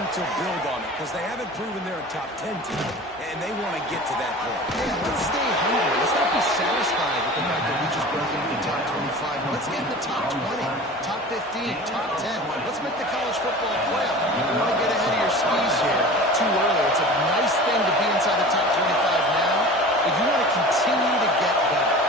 looking to build on it because they haven't proven they're a top 10 team, and they want to get to that point. Yeah, let's stay hungry. Let's not be satisfied with the fact that we just broke into the top 25. Let's get in the top 20, top 15, top 10. Let's make the college football playoff. You want to get ahead of your skis here too early. It's a nice thing to be inside the top 25 now, but you want to continue to get better.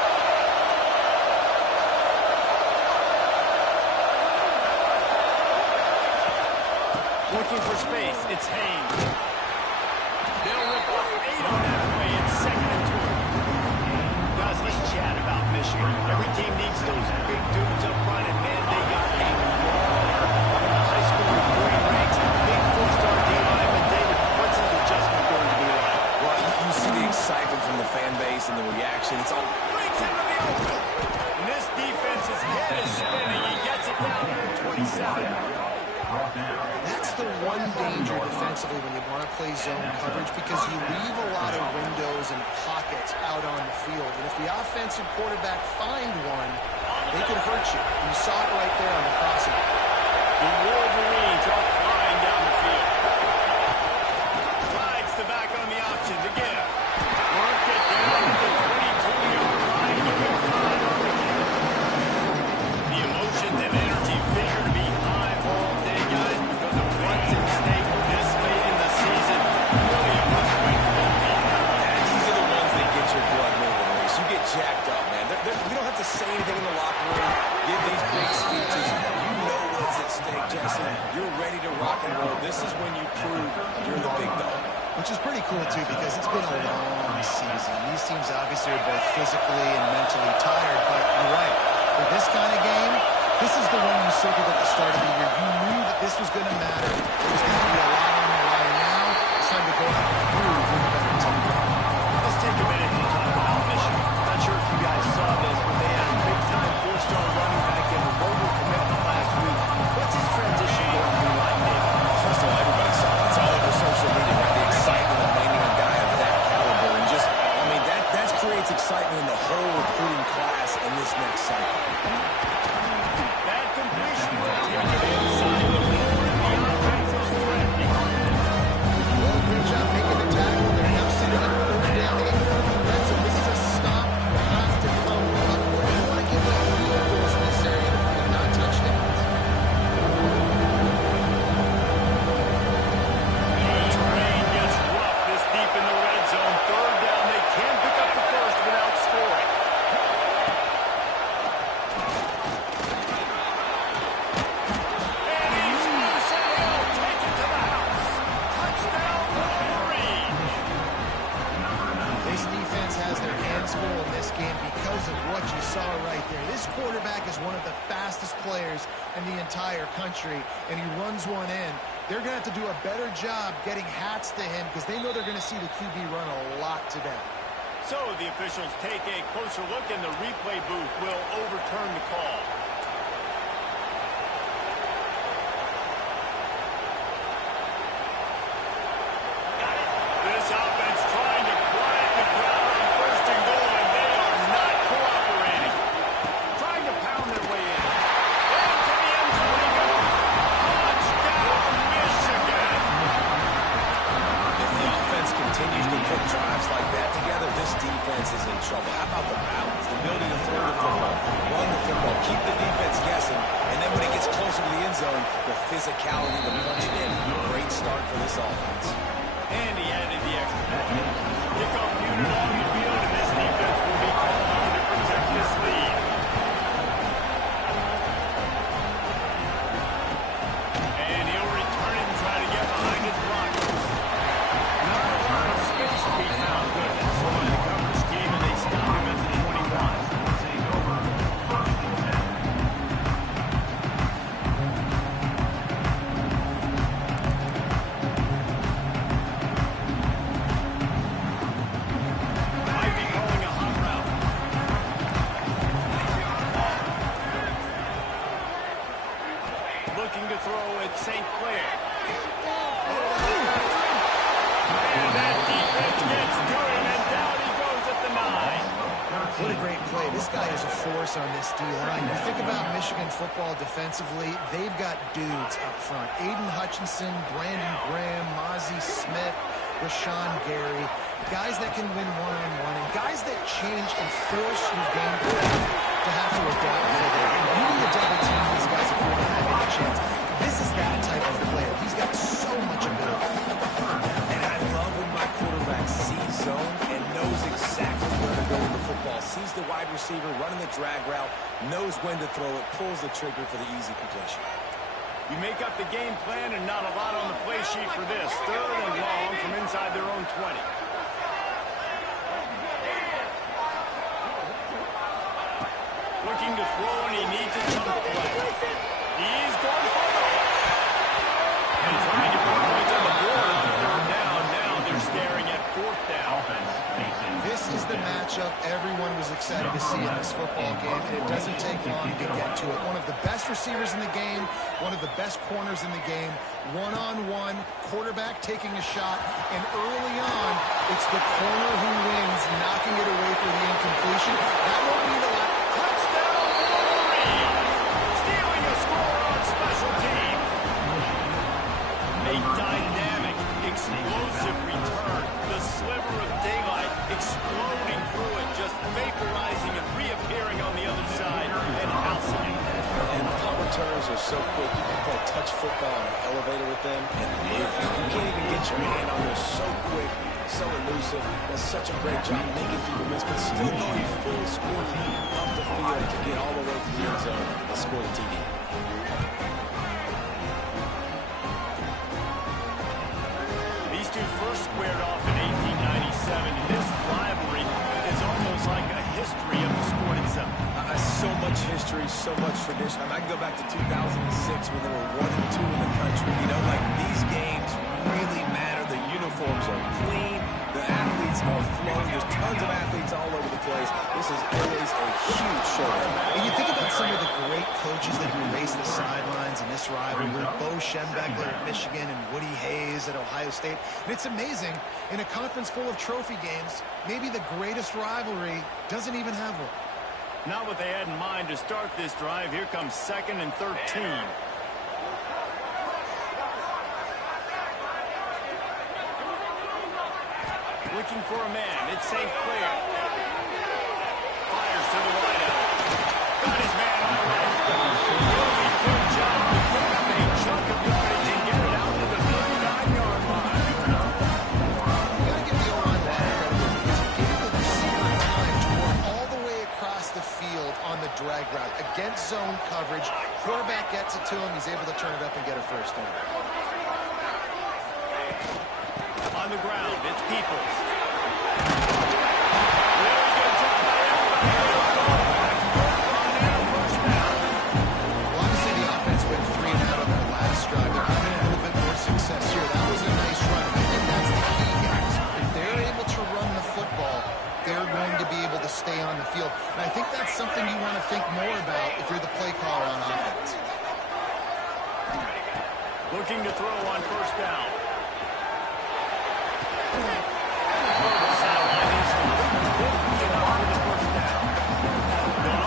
Looking for space, it's Haynes. They'll rip off 8 on that play. It's 2nd and 2. Guys, let's chat about Michigan. Every team needs those big dudes up front, and man, they got a roar in the high school recruiting ranks. Big 4-star D-lineman. David, what's his adjustment going to be like? Well, you see the excitement from the fan base and the reaction. It's all breaks into the open. And this defense's head is spinning. He gets it down there at 27. That's the one danger defensively when you want to play zone coverage, because you leave a lot of windows and pockets out on the field. And if the offensive quarterback find one, they could hurt you. You saw it right there on the crossing. The Wolverines are flying down the field. Slides the back on the option to give. Work it down to the 22-yard line. Give him 5. The emotions and energy figure to be high all day, guys, because of what's at stake this late in the season. Really a must-win for them. And these are the ones that get your blood moving, Reese. You get jacked up, man. You don't have to say anything in the locker room. Give these big speeches. You know what's at stake, Jesse. You're ready to rock and roll. This is when you prove you're the big dog. Which is pretty cool, too, because it's been a long season. These teams obviously are both physically and mentally tired, but you're right. For this kind of game, this is the one you circled at the start of the year. You knew that this was going to matter. There was going to be a lot on the line. Now it's time to go out and prove you're the better team. Let's take a minute to talk about Michigan. Not sure if you guys saw this, but they had a big-time 4-star running back in the global commitment last week. What's his transition going to be like, David? First of all, everybody saw it. It's all over social media, right? The excitement of landing a guy of that caliber. And just, I mean, that creates excitement in the whole recruiting class in this next cycle. That completion will take it inside the 4, and the offense is threatening. Well, great job making the tackle. They're now sitting at 4th down 8. Red zone. This is a stop. You have to come up. You want to give them field goals in this area to field, not touchdowns. Terrain gets rough this deep in the red zone. 3rd down. They can't pick up the first without scoring. And he's loose and he'll take it to the house. Touchdown, Wolverines. This defense has their hands full in this game because of what you saw right there. This quarterback is one of the fastest players in the entire country, and he runs one in. They're going to have to do a better job getting hats to him because they know they're going to see the QB run a lot today. So the officials take a closer look, and the replay booth will overturn the call. This offense trying to quiet the crowd on 1st and goal, and they are not cooperating. Trying to pound their way in. Into the end zone he goes. Touchdown, Michigan. If the offense continues to put drives like that together, this defense is in trouble. How about the balance? The ability to throw the football, run the football, keep the defense guessing, and then when it gets closer to the end zone, the physicality to punch it in. Great start for this offense. And he added the extra point. Kickoff unit on the field, and this defense will be called on to protect this lead. And he'll return it and try to get behind his blockers. Not a lot of space to be found. Good hustle by the coverage team, and they stop him at the 21. is a force on this D-line. You think about Michigan football defensively, they've got dudes up front. Aiden Hutchinson, Brandon Graham, Mozzie Smith, Rashawn Gary. Guys that can win one-on-one and guys that change and force your game plan to have to adapt for them. You need to double team these guys if you're going to have any chance. This is that type of player. He's got so much ability. And I love when my quarterback sees zone and knows exactly where to go with the football. Sees the wide receiver running the drag route, knows when to throw it, pulls the trigger for the easy completion. You make up the game plan and not a lot on the play sheet for this. Third and long from inside their own 20. Looking to throw, and he needs a chunk play. He's going for it. And trying to put points on the board on third down. Now they're staring at fourth down. This is the matchup everyone was excited to see in this football game, and it doesn't take long to get to it. One of the best receivers in the game, one of the best corners in the game, one-on-one, quarterback taking a shot, and early on, it's the corner who wins, knocking it away for the incompletion. That won't be the last. Touchdown, Wolverines! Stealing a score on special teams. A dynamic, explosive return. The sliver of daylight exploding through it, just vaporizing and reappearing on the other side and housing it. And punt returns are so quick. You can play touch football on an elevator with them and live. You can't even get your hand on them. So quick, so elusive. Does such a great job making people miss, but still going full sprint up the field to get all the way to the end zone and score the TD. These two first squared off in 1897, and this rivalry is almost like a history of the sport itself. So much history, so much tradition. I can go back to 2006 when there were 1 and 2 in the country. You know, like these games really matter. The uniforms are clean. The athletes are flowing. There's tons of athletes all over the place. This is always a huge show. And you think about some of the great coaches that graced the sidelines in this rivalry. Bo Schembechler at Michigan and Woody Hayes at Ohio State. And it's amazing, in a conference full of trophy games, maybe the greatest rivalry doesn't even have one. Not what they had in mind to start this drive. Here comes 2nd and 13. Looking for a man. It's St. Clair. Fires to the wideout. Got his man on the right. Really good job to pick up a chunk of yardage and get it out to the 39-yard line. You got to give the O-line that credit because he gave the receiver time to work all the way across the field on the drag route. Against zone coverage, quarterback gets it to him. He's able to turn it up and get a first down. On the ground, it's Peoples. Really good job by everybody. First down. Well, obviously the offense went 3 and out on their last drive. They're having a little bit more success here. That was a nice run. I think that's the key, guys. If they're able to run the football, they're going to be able to stay on the field. And I think that's something you want to think more about if you're the play caller on offense. Looking to throw on first down. Don't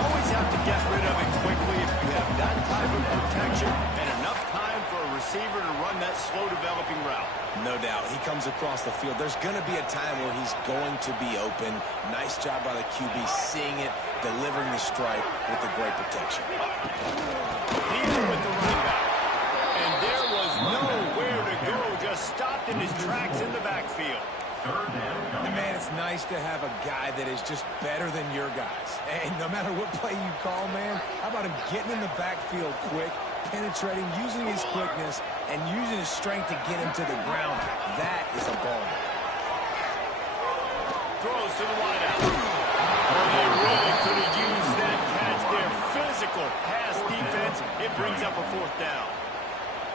always have to get rid of it quickly if you have that type of protection and enough time for a receiver to run that slow developing route. No doubt. He comes across the field. There's going to be a time where he's going to be open. Nice job by the QB seeing it, delivering the strike with the great protection. He's with the running back. And there was nowhere to go. Just stopped in his tracks in the backfield. And man, it's nice to have a guy that is just better than your guys. And no matter what play you call, man, how about him getting in the backfield quick, penetrating, using his quickness, and using his strength to get him to the ground. That is a ball. Throws to the wideout. Oh, they really could have used that catch there. Physical pass defense. It brings up a fourth down.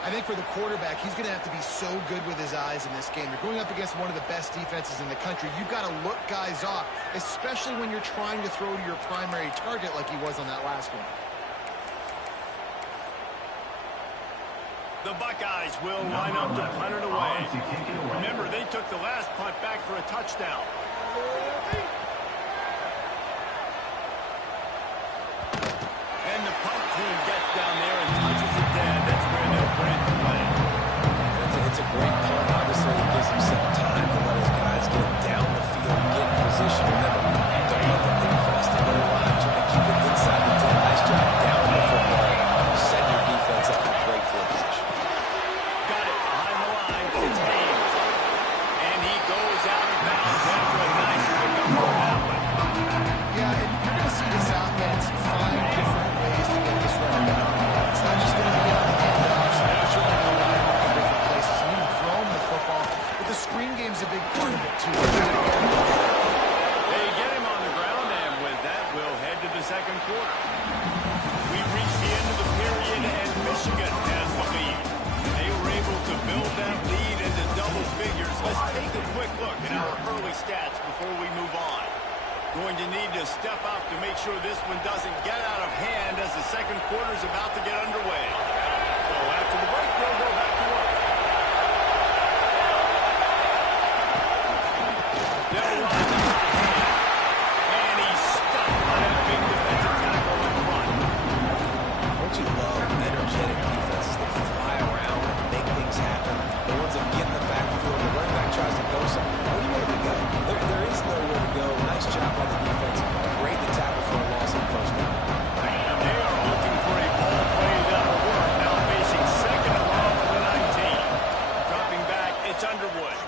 I think for the quarterback, he's going to have to be so good with his eyes in this game. You're going up against one of the best defenses in the country. You've got to look guys off, especially when you're trying to throw to your primary target like he was on that last one. The Buckeyes will line up to punt it away. Remember, they took the last punt back for a touchdown. a big part of it, too. They get him on the ground, and with that, we'll head to the second quarter. We've reached the end of the period, and Michigan has the lead. They were able to build that lead into double figures. Let's take a quick look at our early stats before we move on. Going to need to step up to make sure this one doesn't get out of hand as the second quarter is about to get underway. So after the break, they'll go back to work. They'll run and he's stopped by that big defensive tackle in front. Don't you love energetic defenses that fly around and make things happen? The ones that get in the backfield, the running back tries to go somewhere. Where do you want him to go? There is nowhere to go. Nice job by the defense. Great to tackle for a loss on first down. And they are looking for a ball play that'll work. Now facing second and long for the 19. Dropping back, it's Underwood.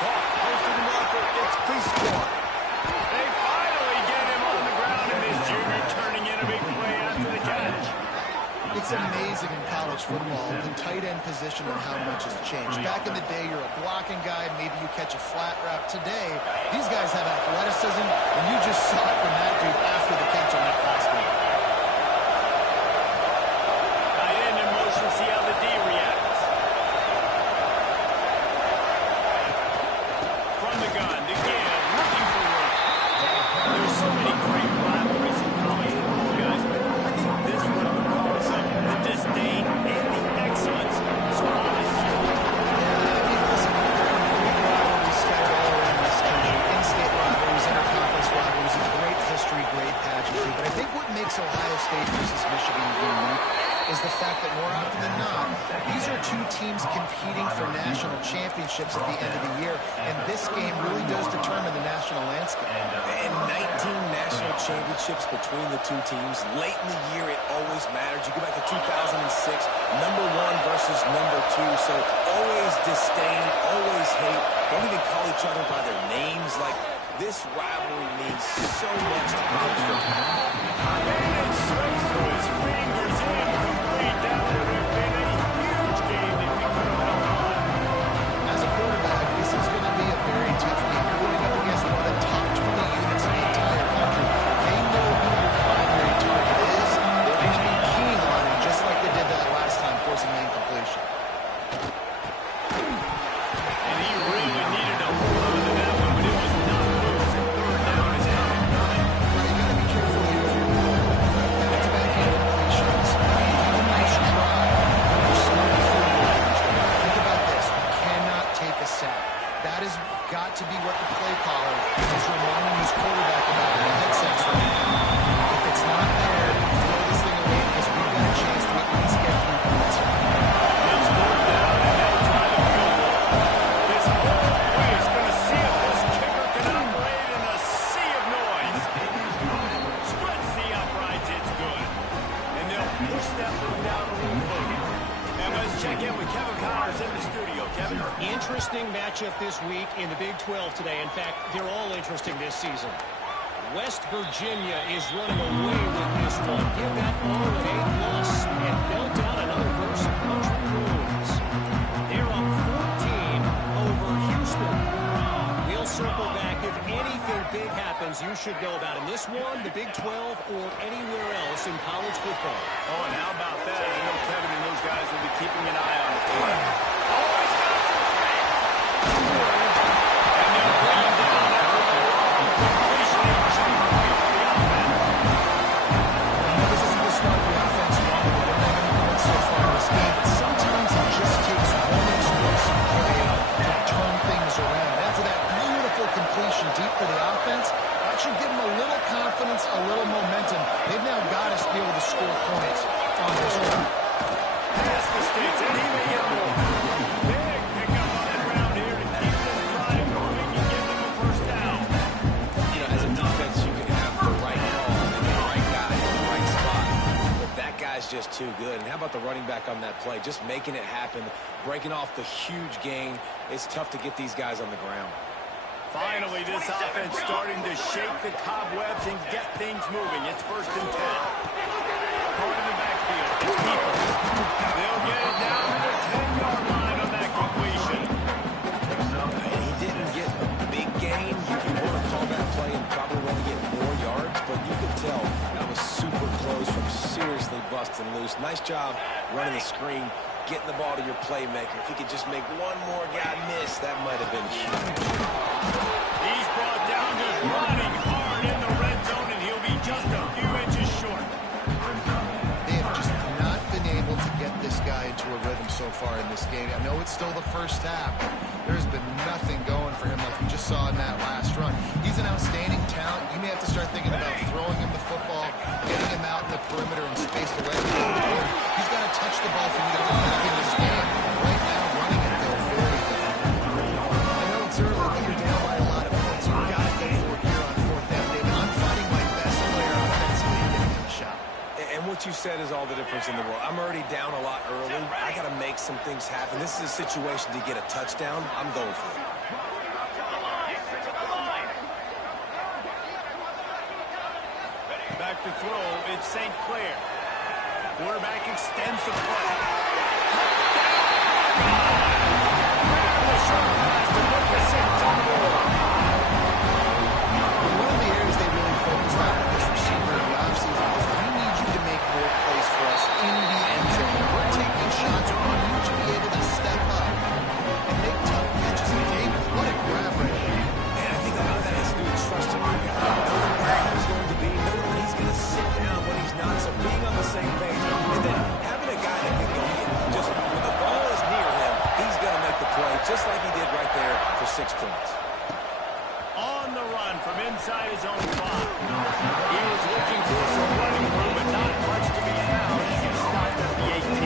Caught, close to the marker, it's Cleescore. They finally get him on the ground, and this junior turning in a big play after the catch. It's amazing in college football, the tight end position and how much has changed. Back in the day, you're a blocking guy, maybe you catch a flat route. Today, these guys have athleticism, and you just saw it from that dude after the catch on that last one. Tight end in motion, see how the D reacts. From the gun, to give, looking for work. There's so many great rivalries in college football, guys, but I think this one because of the disdain and the excellence surprised. Rivalries scattered all around this country. In-state rivalries, interconference rivalries, it's great history, great pageantry. But I think what makes Ohio State versus Michigan unique is the fact that more often than not, these are two teams competing for national championships at the end of the year, and this game really does determine the national landscape. And 19 national championships between the two teams. Late in the year, it always mattered. You go back to 2006, number one versus number two. So always disdain, always hate. Don't even call each other by their names. Like, this rivalry means so much to college football. And it slips through his fingers, incomplete. That would have been a huge game if he could have held on. As a quarterback, this is going to be a very tough game. You're going up against one of the top 20 units in the entire country. They know who your primary target is. They're going to be keen on him, just like they did that last time, forcing the incompletion. And he really needed to hold on to that one, but it was not loose, and third down is coming. Now, you got to be careful here if you're back-to-back incompletions. A nice drive. You're slowly through the range. Think about this. You cannot take a sack. That has got to be what the play caller is reminding his quarterback about in the headsets right now. If it's not there, throw this thing away because we've got a chance to at least get 3 points. It's third down, and they'll try the field goal. This whole play is going to see if this kicker can operate in a sea of noise. Splits the uprights, it's good. And they'll push that one down a little further. And let's check in with Kevin Connors in the studio. Kevin? Interesting matchup this week in the Big 12 today. In fact, they're all interesting this season. West Virginia is running away with this one. Give that Oral A+ and belt out another verse of country rules. They're up 14 over Houston. We'll circle back. If anything big happens, you should know about in this one, the Big 12, or anywhere else in college football. Oh, and how about that? I know Kevin and those guys will be keeping an eye on the play. Oh, he's got some space. And they'll bring him down after the long completion. A jump for the offense. I know this isn't the start of the offense wrong, but they're not going to win so far in this game. But sometimes it just takes one explosive play to turn things around. After that beautiful completion deep for the offense, that should give them a little confidence, a little momentum. They've now got us to be able to score points on this drive. Pass mistakes, and he may get more. Big pickup on that round here to keep this drive moving and give them a first down. You know, as a defense, you can have the right call and the right guy in the right spot. But that guy's just too good. And how about the running back on that play? Just making it happen, breaking off the huge gain. It's tough to get these guys on the ground. Finally, this offense starting to shake the cobwebs and get things moving. It's 1st and 10. Part of the backfield. It's Peoples. They'll get it down to the 10-yard line on that completion. Nice job running the screen, getting the ball to your playmaker. If he could just make one more guy miss, that might have been huge. He's brought down, just running hard in the red zone, and he'll be just a few inches short. They have just not been able to get this guy into a rhythm so far in this game. I know it's still the first half, but there's been nothing going for him like we just saw in that last run. He's an outstanding talent. You may have to start thinking about throwing him the football, getting him out in the perimeter and spaced away. He's got to touch the ball for you to come back in this game. Right now, running it, though, very difficult. I know it's early, but you're down by a lot of points. You've got to go for it here on fourth down, David. I'm finding my best player offensively getting him a shot. And what you said is all the difference in the world. I'm already down a lot early. I got to make some things happen. This is a situation to get a touchdown. I'm going for it. Back to throw, it's St. Clair. Quarterback extends the play. The short pass to Lucas Santonio. One of the areas they really focused on with this receiver in the offseason is we need you to make more plays for us in the end zone. We're taking shots. We want you to be able to step up and make tough catches. And David, what a grab right there. And I think a lot of that has to do with trusting your guy. Knowing where he's going to be, knowing when he's going to sit down, when he's not. So being on the same page. And then having a guy that can go get it. Just when the ball is near him, he's going to make the play just like he did right there for 6 points. On the run from inside his own 5. He was looking for some running room, but not much to be found as he stopped at the 18.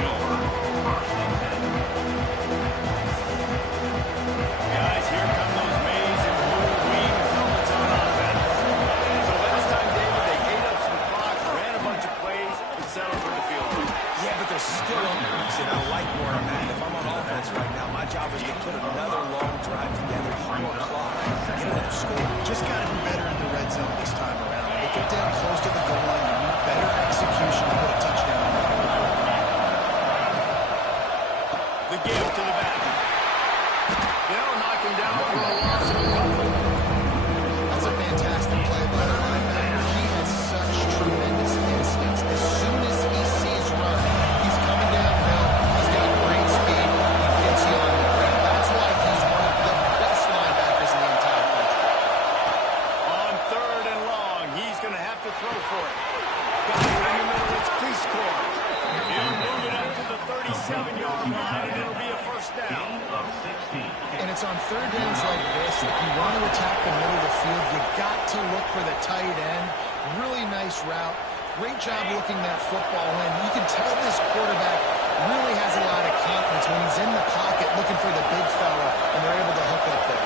Guys, here come those maize and blue wing helmets on offense. So last time, David, they ate up some clock, ran a bunch of plays, and settled for the field goal. Yeah, but there's still a reason I like where I'm at. If I'm on offense right now, my job is to put another long drive together, eat more clock, get another score. Just got to be better in the red zone this time around. They get down close to the goal line. You need better execution to put a touchdown on the board. The give to the back. They'll knock him down for a loss of a couple. That's a fantastic play by the linebacker. He has such tremendous instincts. As soon as he sees run, he's coming downhill. He's got great speed. He gets you on the ground. That's why he's one of the best linebackers in the entire country. On 3rd and long, he's going to have to throw for it. Got it in the middle. It's Prieskorn. He'll move it up to the 37-yard line, and it'll be a first down. And it's on third downs like this. If you want to attack the middle of the field, you got to look for the tight end. Really nice route. Great job looking that football in. You can tell this quarterback really has a lot of confidence when he's in the pocket looking for the big fella, and they're able to hook up there.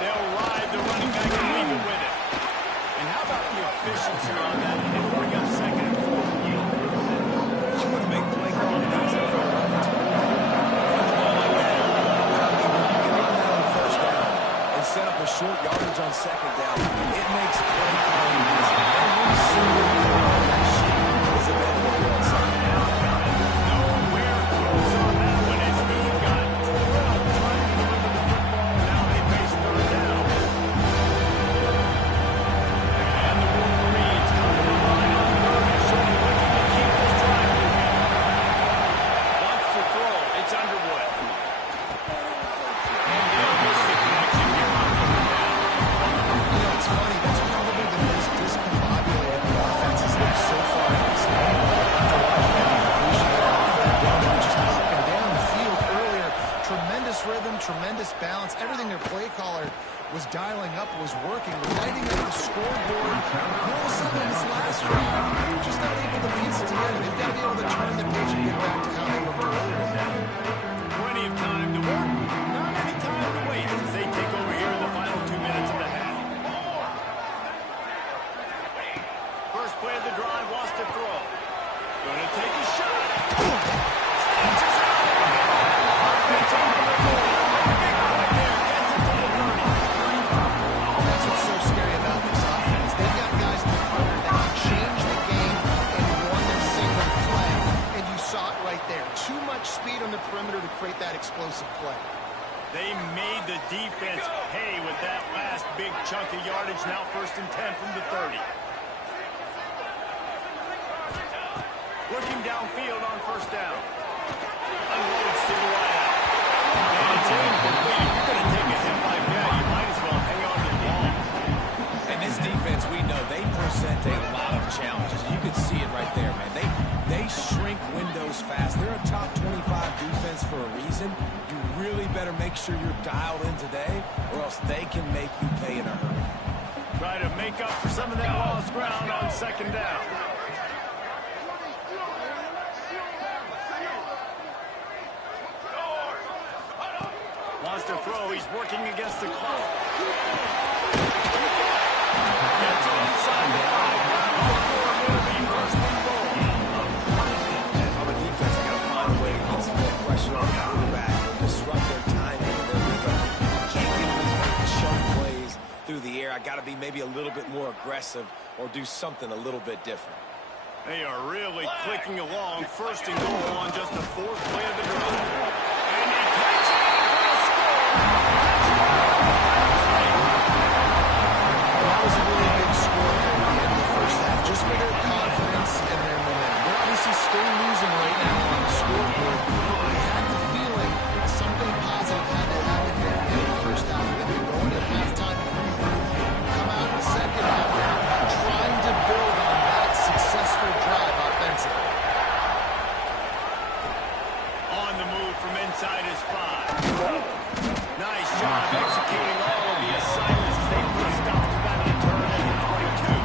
They'll ride the running back and leave it with it. And how about the efficiency on that? It'll bring up 2nd and 4. You want to make play calling easy for an offensive and set up a short yardage on 2nd down. It makes play calling easy. Every single play on that sheet is available here on 2nd down. Nowhere close on that one as Boone got drilled trying to deliver the football. Now they face 3rd down. And the Wolverines come to the line on 3rd and short, looking to keep this drive moving. Wants to throw. It's Underwood. And they'll miss the connection here on 3rd down. You know, it's funny. That's probably the most discombobulated the offense has been so far in this game. After watching that completion there on third down, they were just up and down the field earlier. Tremendous rhythm, tremendous balance. Everything their play caller was dialing up was working, lighting up the scoreboard. And all of a sudden, in this last drive, they're just not able to piece it together. They've got to be able to turn the page and get back to how they looked earlier. Plenty of time to work. Not any time to waste as they take over here in the final 2 minutes of the half. First play of the drive, wants to throw. Gonna take a shot. Snatches it up. Offense over the goal. Big play there. Gets it to the 30. That's what's so scary about this offense. They've got guys in the corner that can change the game in one single play. And you saw it right there. Too much speed on the perimeter to create that explosive play. They made the defense pay with that last big chunk of yardage. Now 1st and 10 from the 30. Looking downfield on 1st down. Unloads to the right out. And it's incomplete. If you're going to take a hit like that, you might as well hang on to the ball. And this defense, we know, they present a lot of challenges. You can see it right there, man. They shrink windows fast. They're a top 25 defense for a reason. You really better make sure you're dialed in today, or else they can make you pay in a hurry. Try to make up for some of that lost ground on 2nd down. Wants to throw. He's working against the clock. Gets it inside the 5. Will be 1st and goal. If I'm a defense, I got to find a way to get some more pressure on the quarterback, disrupt their timing, their rhythm. Can't get these choke plays through the air. I got to be maybe a little bit more aggressive or do something a little bit different. They are really clicking along. 1st and goal on just the 4th play of the drive. And he takes it for the score. That was a really big score at the end of the 1st half, just for their confidence and their momentum. They're obviously still losing right now on the scoreboard. I had the feeling something positive had to happen here at the end of the 1st half. They could go into halftime and regroup, come out in the 2nd half now, trying to build on that successful drive offensively. On the move from inside his 5. Nice job executing all of the assignments as they put a stop to that return at the 22.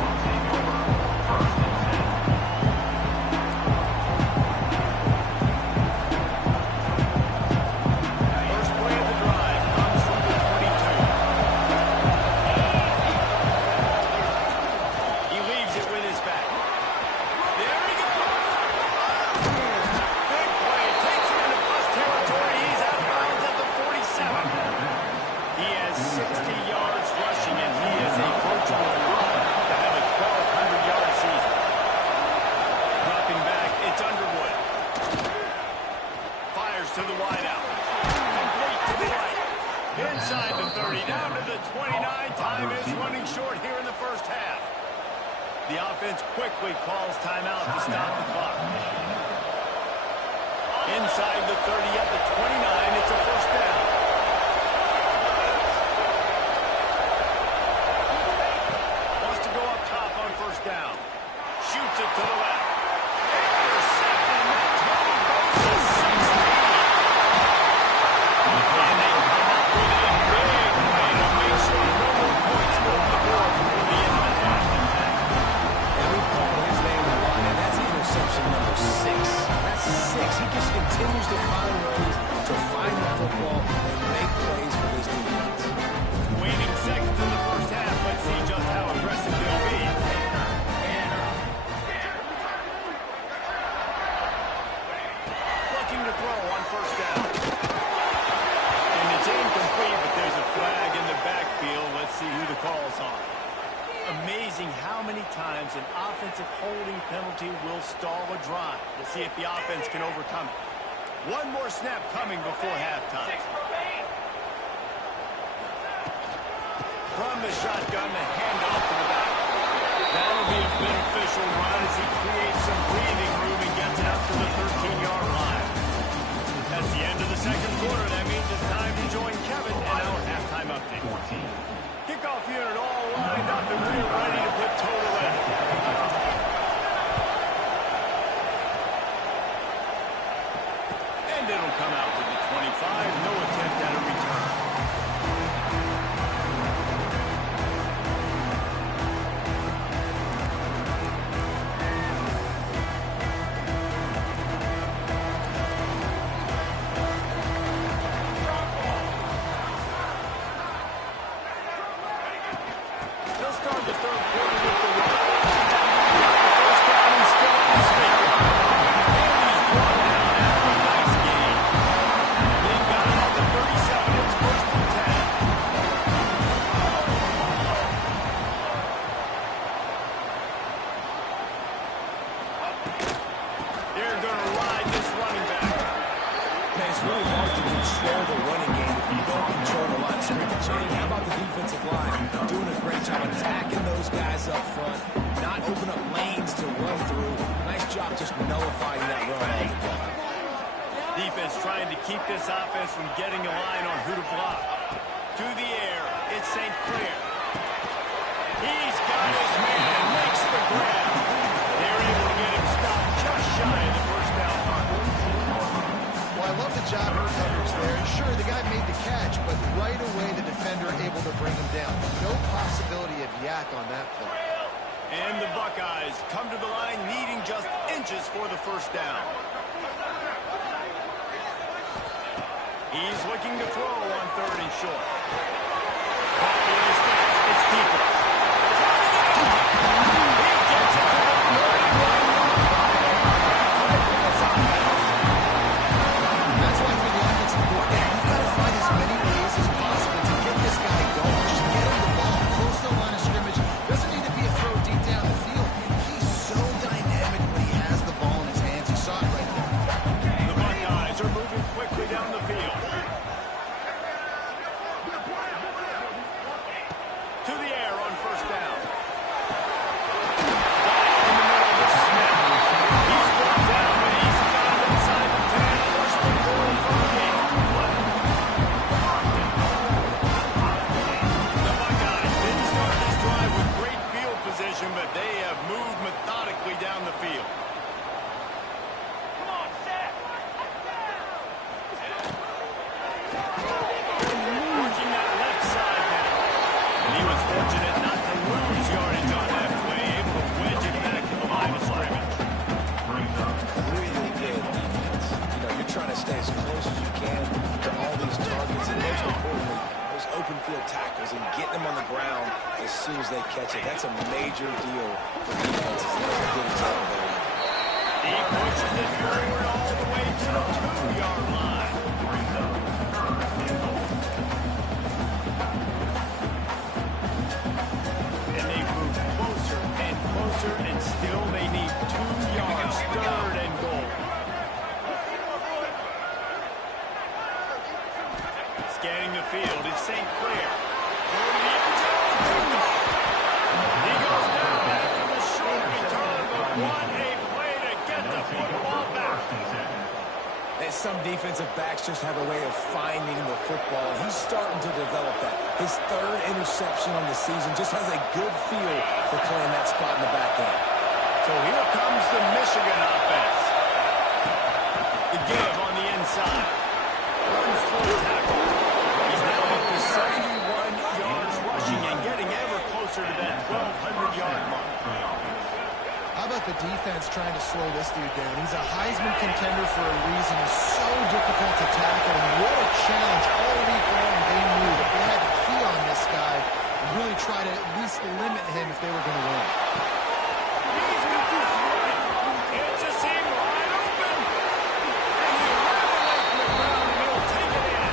First play of the drive comes from the 22. He leaves it with his back. There he goes. Big play. Takes him into plus territory. He's out of bounds at the 47. He has 60 yards rushing, and he is a virtual run to have a 1,200-yard season. Dropping back, it's Underwood. Fires to the wideout. Complete to the right. Inside the 30, down to the 29. Time is running short here in the 1st half. The offense quickly calls timeout to stop the clock. Inside the 30 at the 29, it's a 1st down. Wants to go up top on 1st down. Shoots it to the left. Intercepted. That total goes to 60. And they come up with a big play to make sure no more points go on the board before the end of the half. And we've called his name a lot, and that's interception number 6. That's 6. He just continues to find ways to find the football and make plays for this defense. Waning seconds in the 1st half. Let's see just how aggressive they'll be. Looking to throw on 1st down. And it's incomplete, but there's a flag in the backfield. Let's see who the call's on. Amazing how many times an offensive holding penalty will stall a drive. We'll see if the offense can overcome it. One more snap coming before halftime. From the shotgun, the handoff to the back. That'll be a beneficial run as he creates some breathing room and gets it up to the 13-yard line. That's the end of the 2nd quarter. That means it's time to join Kevin and our halftime update. Kickoff unit all lined up and we're ready to put total in. And it'll come out to the 25. No attempt at a return. They'll start the 3rd quarter with the run. 1st down and still on his feet. And he's brought down after a nice game. They've got it at the 37. It's 1st and 10. They're going to ride this running back. Man, it's really hard to control the running game if You don't control the line of scrimmage. And how about the defensive line doing a great job attacking those guys up front, not open up lanes to run through. Nice job just nullifying that run altogether. Defense trying to keep this offense from getting a line on who to block. To the air, it's St. Clair. He's got his man, makes the grab. They're able to get him stopped just shy of the first down mark. Well, I love the job of coverage there. Sure, the guy made the catch, but right away the defender able to bring him down. No possibility of yak on that play. And the Buckeyes come to the line needing just inches for the first down. He's looking to throw on 3rd and short. It's Peoples. He gets it to the 41. That's why for the offensive coordinator, you've got to find as many ways as possible to get this guy going. Just get him the ball, close the line of scrimmage. Doesn't need to be a throw deep down the field. He's so dynamic when he has the ball in his hands. You saw it right there. The Buckeyes are moving quickly down the field. To the air on 1st down. In the middle with Smith. He's brought down, but he's got him inside the 10. First and goal from the 8. The Buckeyes didn't start this drive with great field position, but they have moved methodically down the field. Working that left side now. And he was fortunate not to lose yardage on that play, able to wedge it back to the line of scrimmage. Really good defense. You know, you're trying to stay as close as you can to all these targets, and most importantly, those open field tackles and getting them on the ground as soon as they catch it. That's a major deal for defenses. That's a good example there. He pushes it forward all the way to the 2-yard line. And they move closer and closer, and still they need 2 yards, 3rd and goal. Scanning the field, it's St. Clair. Going to the end zone, picked off. He goes down after the short return, but what a play to get the football back. And some defensive backs just have a way of finding the football. He's starting to develop that. His 3rd interception on the season just has a good feel for playing that spot in the back end. So here comes the Michigan offense. The give on the inside. Runs through tackle. He's now up to 71 yards rushing and getting ever closer to that 1,200-yard mark. How about the defense trying to slow this dude down? He's a Heisman contender for a reason. He's so difficult to tackle. And what a challenge all week long they knew that they had to key on this guy and really try to at least limit him if they were going to win. It's a seam wide open. And he ran away from the ground, and he'll take it in.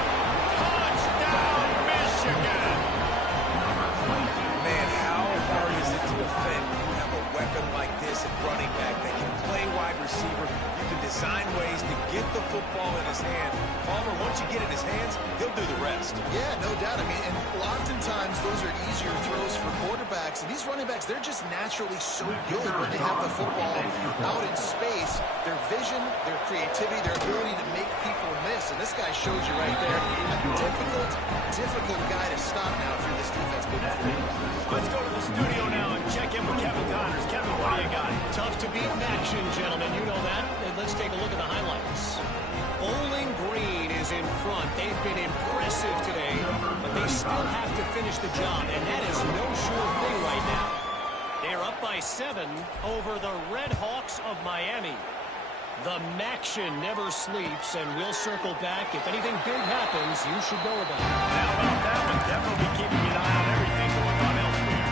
Touchdown, Michigan. Man, how hard is it to defend when you have a weapon like this at running back that can play wide receiver? You can design ways to get the football in his hand. Palmer, once you get it in his hands, he'll do the rest. Yeah, no doubt. I mean, and oftentimes those are easier throws for quarterbacks. And these running backs, they're just naturally so good when they have the football out in space. Their vision, their creativity, their ability to make people miss. And this guy shows you right there a difficult guy to stop now through this defense moving forward. Let's go to the studio now and check in with Kevin Connors. Kevin, what do you got? Tough to beat in action, gentlemen. You know that. And let's take a look at the highlights. Bowling Green is in front. They've been impressive today, but they still have to finish the job, and that is no sure thing right now. They're up by 7 over the Red Hawks of Miami. The Maction never sleeps, and we'll circle back. If anything big happens, you should know about it. How about that one? Definitely keeping an eye on everything going on elsewhere.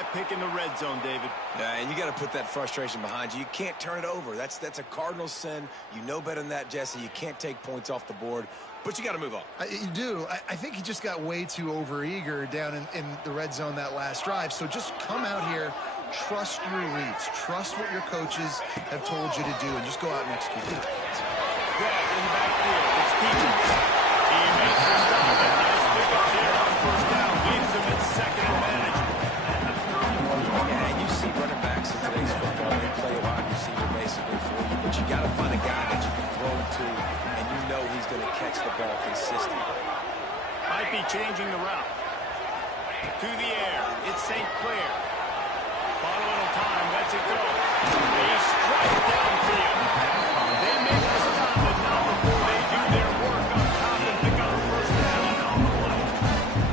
that pick in the red zone, David. Yeah, and you got to put that frustration behind you. You can't turn it over. That's a cardinal sin. You know better than that, Jesse. You can't take points off the board, but you got to move on. You do. I think he just got way too overeager down in the red zone that last drive. So just come out here, trust your reads, trust what your coaches have told you to do, and just go out and execute it. Grab in the backfield. It's Peters. He makes the stop. A nice pickup here on first down. Leaves him in second advantage. Yeah, and you see running backs in today's football. They play a wide receiver basically for you, but you got to find a guy that you can throw to, and you know he's going to catch the ball consistently. Might be changing the route. To the air. It's St. Clair. Bought a little time. Lets it go. He strikes downfield. They make the stop, but not before they do their work up top and pick up the first down.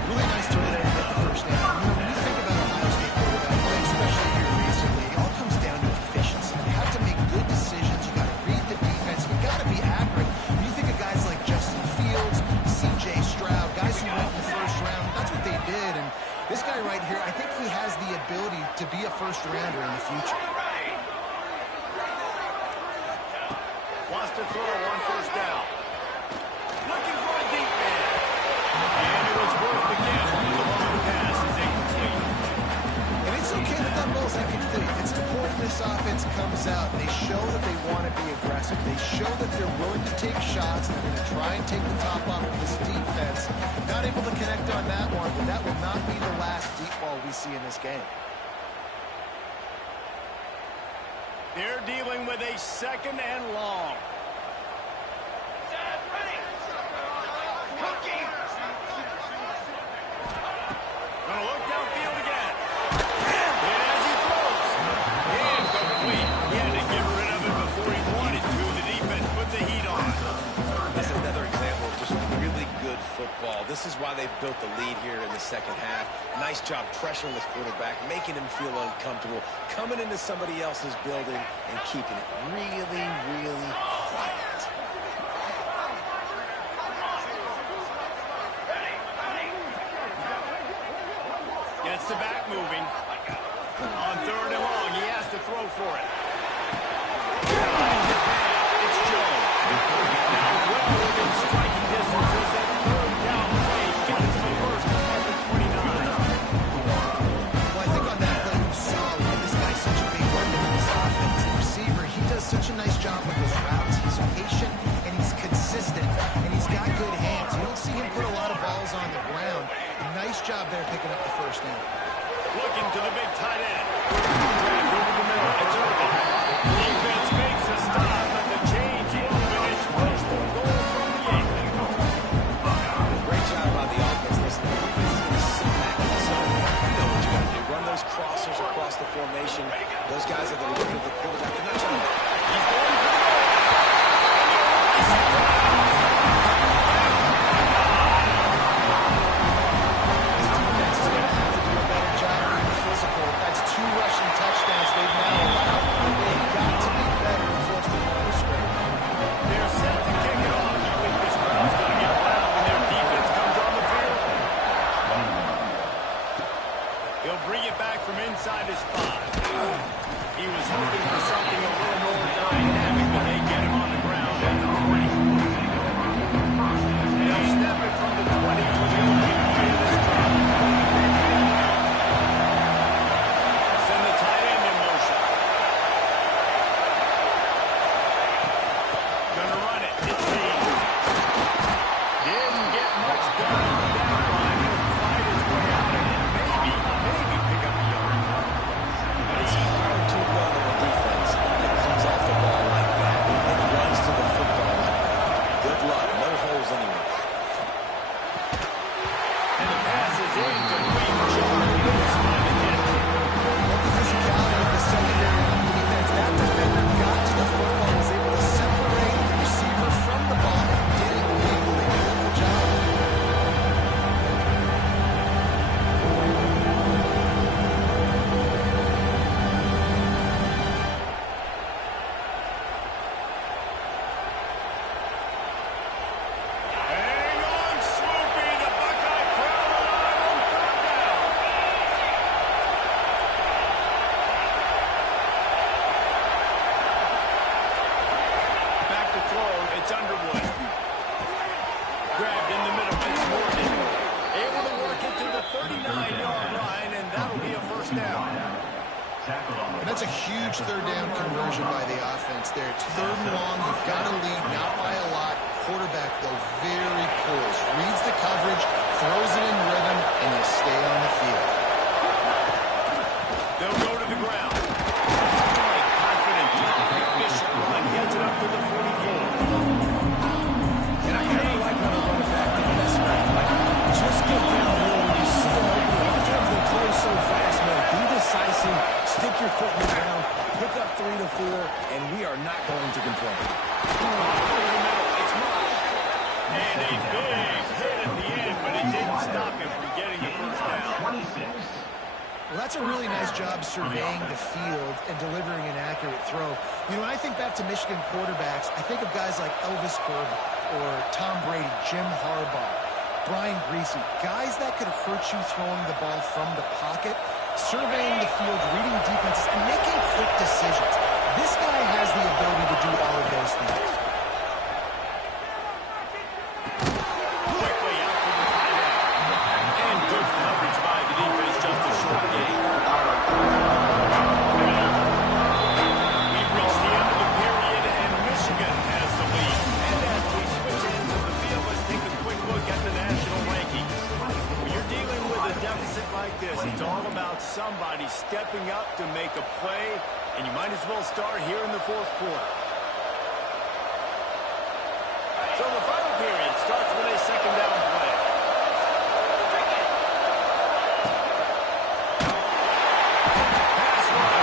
Really nice to get the first down. You know, when you think about Ohio State quarterback play, especially here recently, it all comes down to efficiency. You have to make good decisions. You got to read the defense. You got to be accurate. When you think of guys like Justin Fields, C.J. Stroud, guys who went in the first round, that's what they did. And this guy right here, I think he has the ability to be a first rounder in the future. Wants to throw on first down. Looking for a deep man. And it was worth the gamble. The long pass is incomplete. And it's okay that that ball's incomplete. It's important this offense comes out. They show that they want to be aggressive. They show that they're willing to take shots. They're going to try and take the top off of this defense. Not able to connect on that one, but that will not be the last deep ball we see in this game. They're dealing with a second and long. Gonna look downfield again. And as he throws, incomplete. He had to get rid of it before he wanted to. The defense put the heat on. This is another example of just really good football. This is why they built the lead here in the second half. Nice job pressuring the quarterback, making him feel uncomfortable, coming into somebody else's building and keeping it really, really quiet. Gets the back moving. On third and long, he has to throw for it. It's Jones. Now well within striking distance as that third down play gets the first at the 29. Well, I think on that play, you saw why this guy's such a big part of this offense. The receiver, he does such a nice job with his routes. He's patient, and he's consistent, and he's got good hands. You don't see him put a lot of balls on the ground. Nice job there picking up the first down. Looking to the big tight end. Dragged over the middle. It's Irvin. Defense makes a stop, but the change move, and it's first and goal from the 8. Great job by the offense. Listen, the defense is going to sit back in the zone. You know what you got to do. Run those crossers across the formation. Those guys are going to look at the quarterback. They're not trying to... He's going for the goal. That's 2 rushing touchdowns they've now allowed. They've got to be better and force them on the script. They're set to kick it off. You think this crowd's going to get loud when their defense comes on the field? He'll bring it back from inside his 5. He was hoping for something a little more dynamic, but they get him on the ground at the 20. They'll snap it from the 20 for the opening play of this drive. Send the tight end in motion. Gonna run it. It's Hayes. Didn't get much done on that line. He'll fight his way out of it. Maybe pick up a yard. But it's hard to run on a defense that comes off the ball like that and runs to the football like that. Good luck. No holes anywhere. And the pass is incomplete. Jordan Lewis by the hit. What the physicality of the secondary on defense. That defender got to the football, was able to separate the receiver from the ball, and did it legally. Beautiful job. Hang on, Swoopy. The Buckeye crowd alive on third first down. And that's a huge third down conversion by the offense there. It's third and long. You've got to lead, not by a lot. Quarterback, though, very poised. Reads the coverage, throws it in rhythm, and you stay on the field. They'll go to the ground. Confident, efficient run. Gets it up to the 44. And I kind of like when a running back does this, man. Like, just get downhill when you see them open. A lot of times they close so fast, man. Be decisive, stick your foot in the ground, pick up 3 to 4, and we are not going to complain. And a big hit at the end, but it didn't stop him from getting the first down. Well, that's a really nice job surveying the field and delivering an accurate throw. You know, when I think back to Michigan quarterbacks, I think of guys like Elvis Grbac or Tom Brady, Jim Harbaugh, Brian Griese, guys that could hurt you throwing the ball from the pocket, surveying the field, reading defenses, and making quick decisions. This guy has the ability to do all of those things. It's all about somebody stepping up to make a play, and you might as well start here in the fourth quarter. So the final period starts with a second down play. Pass rush.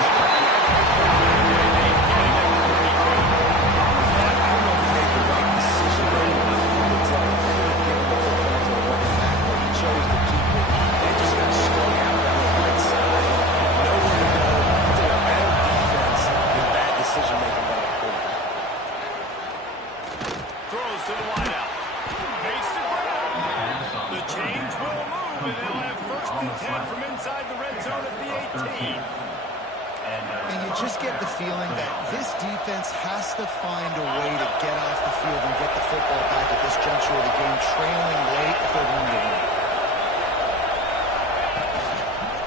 I don't know if he made the right decision, but I can tell him giving the football to a running back when he chose to keep it. They just got strung out down the right side. Nowhere to go. Did a better defense than bad decision-making by the quarterback. Throws to the wideout. Makes the ground. The change will move, and they'll have first and 10 from inside the red zone at the 18. And you just get the feeling that this defense has to find a way to get off the field and get the football back at this juncture of the game, trailing late if they're going to win.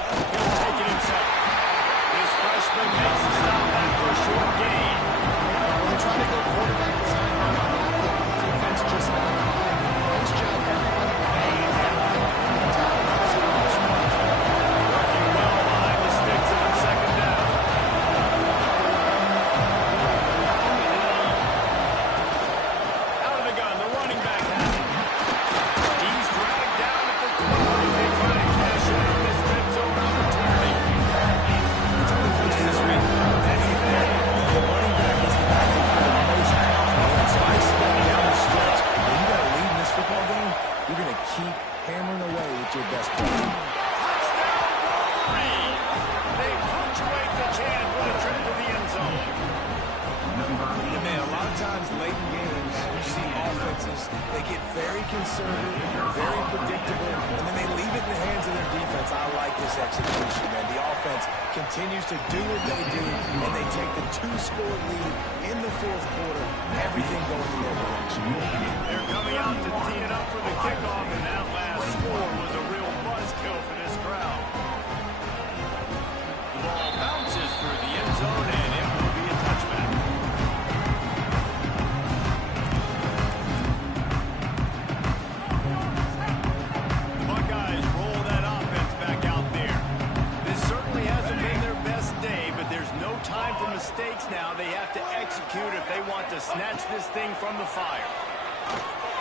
He'll take it himself. This freshman makes the stop back for a short gain. When they try to go quarterback design on that, the defense just not behind. Nice job, everybody. Working well behind the sticks on second down. Out of the gun, the running back has it. He's dragged down at the 12 as they try to cash in on this red zone opportunity. It's only coaches this week. That's the thing. The running back is the guy they feel the most confident in. So I expect down the stretch, when you got to lead in this football game, you're going to keep hammering away with your best player. Touchdown, Wolverine! They punctuate the chant with a trip to the end zone. And man, a lot of times late in games, you see offenses, they get very conservative, very predictable, and then they leave it in the hands of their defense. I like this execution, man. The offense continues to do what they do, and they take the 2-score lead in the fourth quarter, everything going in their direction. They're coming out to tee it up for the kickoff, and that last score was a real buzzkill for this crowd. The ball bounces through the end zone, and it will be a touchback. The Buckeyes roll that offense back out there. This certainly hasn't been their best day, but there's no time for mistakes now. They have to execute if they want to snatch this thing from the fire.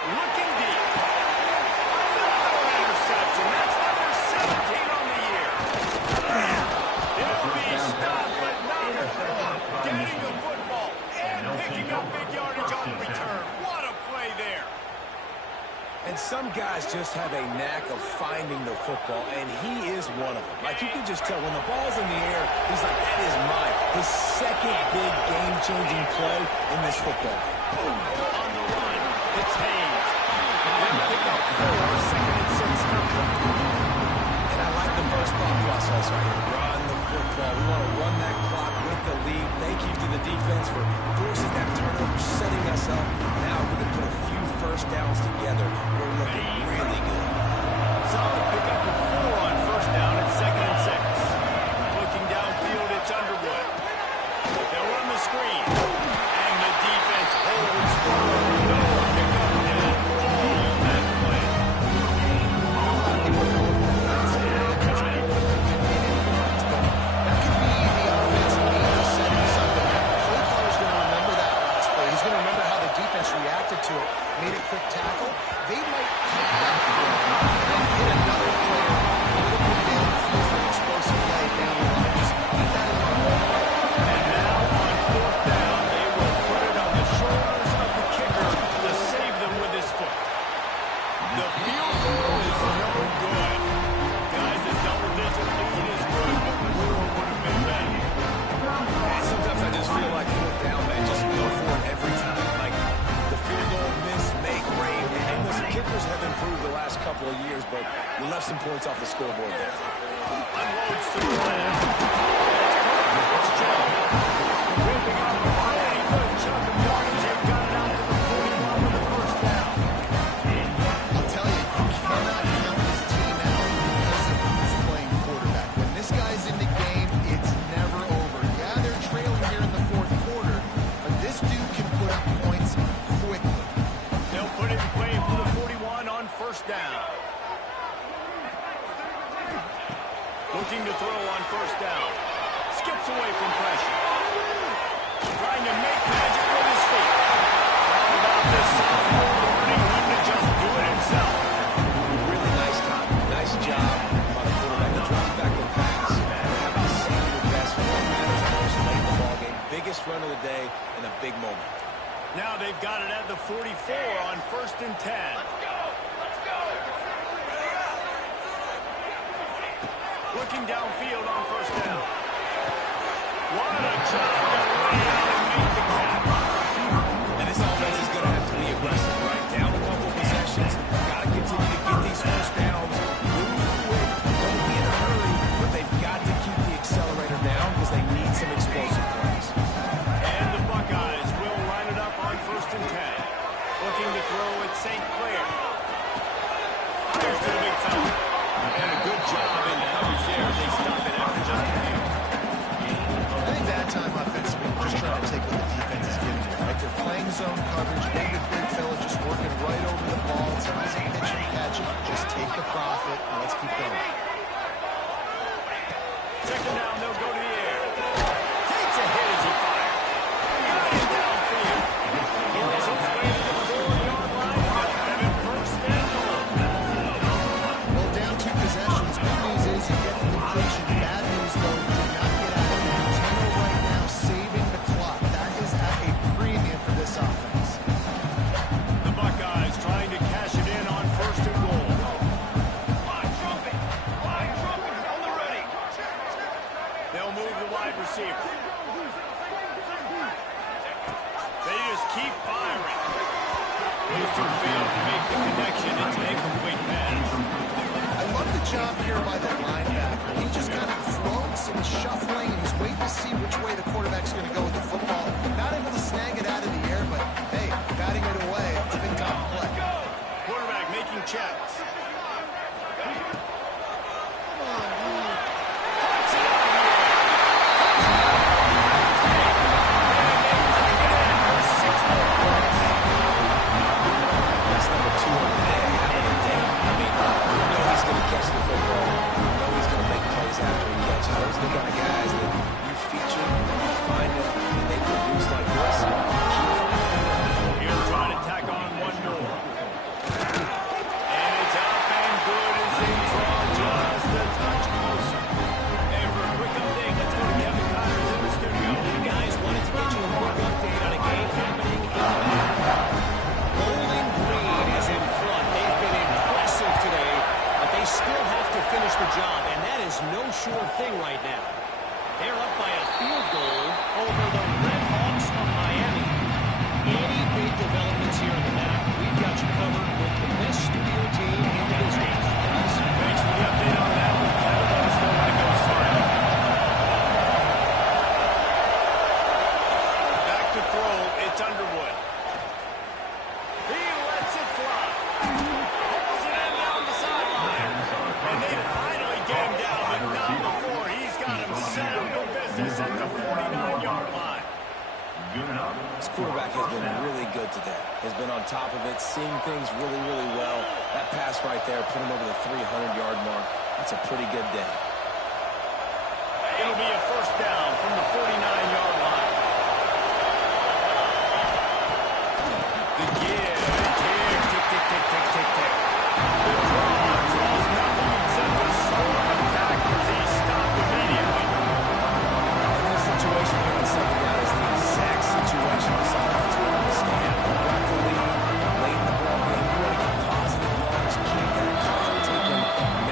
Looking deep. Another interception. That's number 17 on the year. It'll be stopped, but not before getting the football and picking up big yardage on the return. What a play there. And some guys just have a knack of finding the football, and he is one of them. Like, you can just tell when the ball's in the air, he's like, that is mine. His second big game-changing play in this football. On the run, it's Hayes. They'll pick up 4, second and 6 coming. And I like the first thought process right here. Run the football. We want to run that clock with the lead. Thank you to the defense for forcing that turnover, setting us up. Now we're going to put a few first downs together. We're looking really good. Solid pick up of 4 on first down at second and 6. couple of years, but you left some points off the scoreboard there. Unloads to the left. It's Joe. Whipping up a pretty good chunk of yardage. They've got it out to the 41 with the first down. I'll tell you, you cannot count this team out because of who's playing quarterback. When this guy's in the game, it's never over. Yeah, they're trailing here in the fourth quarter, but this dude can put up points quickly. They'll put it in play for the 41 on first down. Looking to throw on first down. Skips away from pressure. Trying to make magic with his feet. How about this sophomore learning when to just do it himself? Really nice time. Nice job by the quarterback to drop back and pass. How about saving your best for what matters most late in the ballgame? Biggest run of the day and a big moment. Now they've got it at the 44 on first and 10. Looking downfield on first down. What a job to lay out and make the catch. And this offense is going to have to be aggressive, right? Down a couple possessions. Got to continue to get these first downs. Move quick. Don't be in a hurry. But they've got to keep the accelerator down because they need some explosive plays. And the Buckeyes will line it up on first and 10. Looking to throw at St. Clair. Fires to the big fella. And a good job in coverage there. They stop it after just a few. I think that time offensively, just trying to take what the defense is giving you. Right? They're playing zone coverage. Big fella just working right over the ball. It's an easy pitch and catch. Just take the profit and let's keep going. Second down, they'll go to the air. Takes a hit as he fires. Got him downfield. Works his way to the 4-yard line. They'll have it first and goal. Well, down 2 possessions. Good news is you get the completion. Bad news, though, you do not get out of the tempo right now, saving the clock. That is at a premium for this offense. The Buckeyes trying to cash it in on first and goal. They'll move the wide receiver. They just keep firing. Those two failed to make the connection. It's an incomplete pass. I love the job here by the linebacker. He just kind of floats and shuffling, and he's waiting to see which way the quarterback's going to go with the football. Not able to snag it out of the air, but, hey, batting it away. It's a big time play. Quarterback making checks. That's number 2 on the day. Having a day. I mean, you know he's going to catch the football. You know he's going to make plays after he catches. Those are the kind of guys that you feature, you find them, and they produce like this. He'll try to tack on one more. And it's up and good as they draw just a touch closer. And for a quick update, let's go to Kevin Connors in the studio. Guys, wanted to get you a quick update on a game happening in the back. Bowling Green is in front. They've been impressive today, but they still have to finish the job, and that is no sure thing right now. They're up by a field goal over the Red Hawks of Miami. Any big developments here in the back, we've got you covered with the best studio team in the business. Thanks for the update on that one, Kevin. Let us know when it goes final. Back to throw, it's Underwood. He lets it fly. Pulls it in down the sideline. And they finally get him down, but not before. He's got him set up for business at the 49-yard line. This quarterback has been really good today. Has been on top of it, seeing things really, really well. That pass right there put him over the 300-yard mark. That's a pretty good day. It'll be a first down from the 49-yard line. The give, tick, tick, tick, tick, tick, tick, tick. The draw draws nothing except a storm of tackles. He's stopped immediately. In this situation here, the second down is the exact situation this offense wanted to stay at. Got the lead late in the ballgame. You want to get positive yards, keep that clock ticking.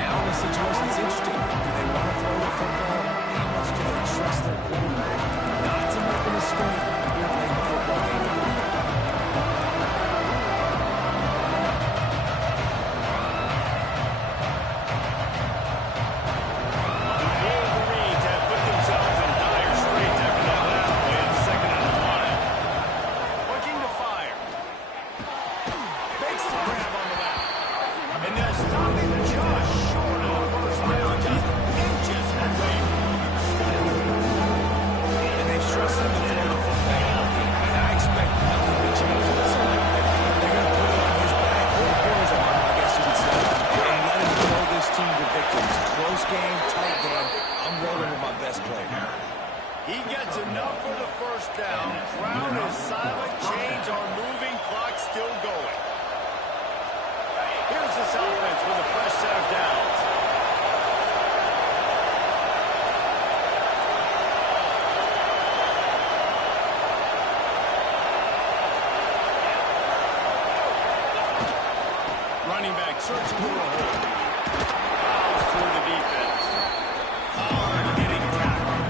Now the situation is interesting. Do they want to throw the football? How much do they trust their quarterback not to make a mistake here late in the football game? game, tight game. I'm rolling with my best player. He gets enough for the first down. Crowd is silent. Chains are moving. Clock still going. Here's this offense with a fresh set of downs. Running back searching for a hole. Fouls through the defense. Hard getting tackled.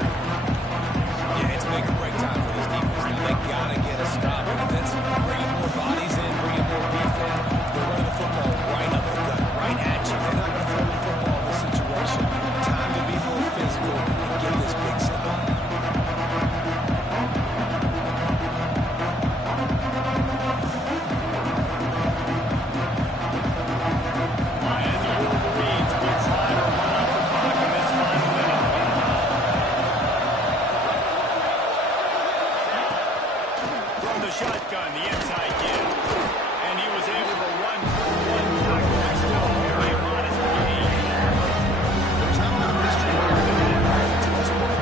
Yeah, it's make or break time for this defense. Now they gotta get a stop. Defense bringing more bodies in, bringing more defense. They're running the football right up the gut, right at you. They're not gonna throw the football in this situation. Time to be more physical and get this big stop. Shotgun, the inside give. And he was able to run through one tackle and still very modest gain. There's not a lot of mystery here. To this point,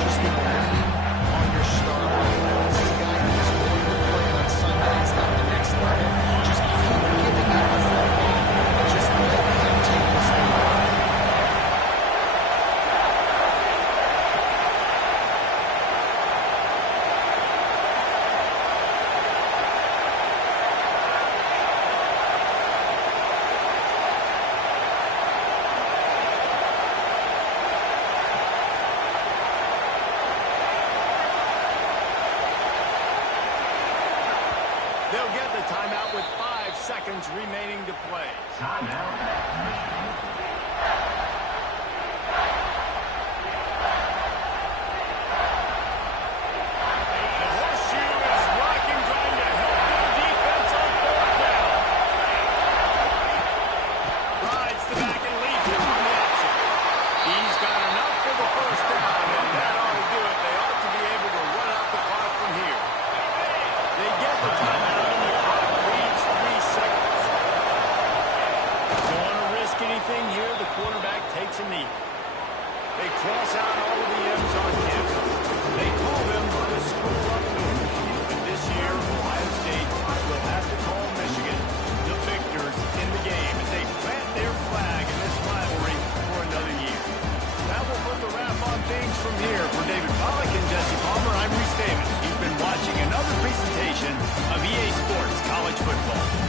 just be leaning on your star player. This is a guy who's going to play on Sundays at the next level. Just keep giving him the football and just let him take the spot. They'll get the timeout with 5 seconds remaining to play. The horseshoe is rocking, trying to help their defense on 4th down. Rides the back and leads him on the action. He's got enough for the first down, and that ought to do it. They ought to be able to run out the clock from here. They get the timeout, and the clock reads 3 seconds. Don't want to risk anything here. The quarterback takes a knee. They cross out all of the M's on him. They call them the School Up North. But this year, Ohio State will have to call Michigan the victors in the game as they plant their flag in this rivalry for another year. That will put the wrap on things from here. For David Pollack and Jesse Palmer, I'm Reese Davis. You've been watching another presentation of EA Sports College Football.